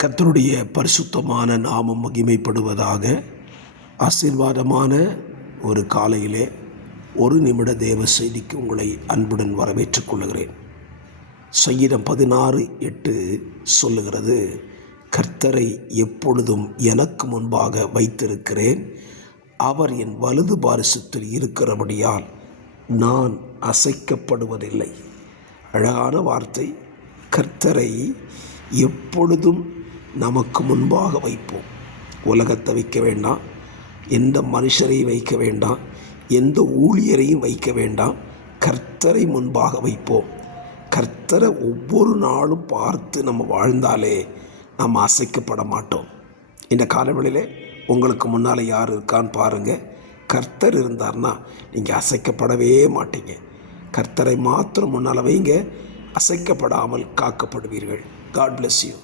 கர்த்தருடைய பரிசுத்தமான நாமம் மகிமைப்படுவதாக. ஆசீர்வாதமான ஒரு காலையிலே ஒரு நிமிட தேவ செய்திக்கு உங்களை அன்புடன் வரவேற்றுக் கொள்கிறேன். சங்கீதம் 16:8 சொல்லுகிறது, கர்த்தரை எப்பொழுதும் எனக்கு முன்பாக வைத்திருக்கிறேன், அவர் என் வலது பாரிசத்தில் இருக்கிறபடியால் நான் அசைக்கப்படுவதில்லை. அழகான வார்த்தை. கர்த்தரை எப்பொழுதும் நமக்கு முன்பாக வைப்போம். உலகத்தை வைக்க வேண்டாம், எந்த மனுஷரையும் வைக்க வேண்டாம், எந்த ஊழியரையும் வைக்க வேண்டாம். கர்த்தரை முன்பாக வைப்போம். கர்த்தரை ஒவ்வொரு நாளும் பார்த்து நம்ம வாழ்ந்தாலே நம்ம அசைக்கப்பட மாட்டோம். இந்த காலவெளியிலே உங்களுக்கு முன்னால் யார் இருக்கான்னு பாருங்கள். கர்த்தர் இருந்தார்னா நீங்கள் அசைக்கப்படவே மாட்டீங்க. கர்த்தரை மாத்திரம் முன்னால் வைங்க, அசைக்கப்படாமல் காக்கப்படுவீர்கள். God bless you.